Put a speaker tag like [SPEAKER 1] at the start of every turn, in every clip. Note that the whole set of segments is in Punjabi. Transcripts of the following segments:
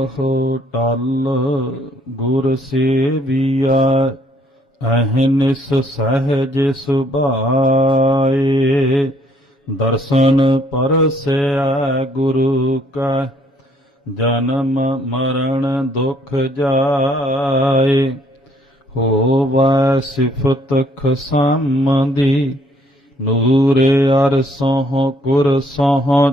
[SPEAKER 1] ਹੋ ਟਲ ਗੁਰ ਸੇਵੀਆ ਅਹਨਿਸ ਸਹਜ ਸੁਭਾਏ। ਦਰਸ਼ਨ ਪਰਸੈ ਗੁਰੂ ਕਾ, ਜਨਮ ਮਰਨ ਦੁਖ ਜਾਏ। ਹੋਵੈ ਸਿਫਤ ਖਸਮਦੀ, ਨੂਰੇ ਅਰਸੋਂ ਗੁਰ ਸੋਹ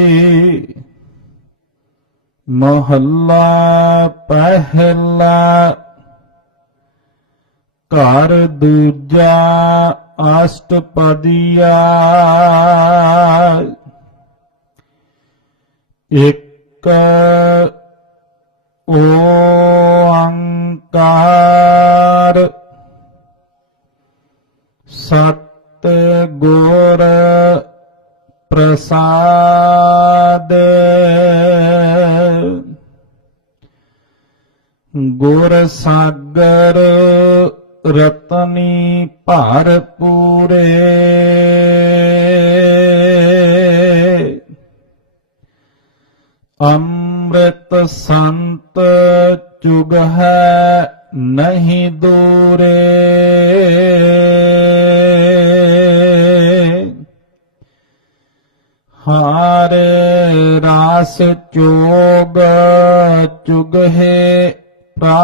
[SPEAKER 1] ਮਹੱਲਾ ਪਹਿਲਾ ਘਰ ਦੂਜਾ ਅਸ਼ਟਪਦੀਆ। ਇੱਕ ਓੰਕਾਰ ਸਤ ਗੁਰ ਪ੍ਰਸਾਦ। ਗੁਰ ਸਾਗਰ ਰਤਨੀ ਭਰ ਪੂਰੇ। ਅੰਮ੍ਰਿਤ ਸੰਤ ਚੁਗ ਹੈ ਨਹੀਂ ਦੂਰੇ। ਹਾਰੇ ਰਾਸ ਚੋਗ ਚੁਗ ਹੈ problem.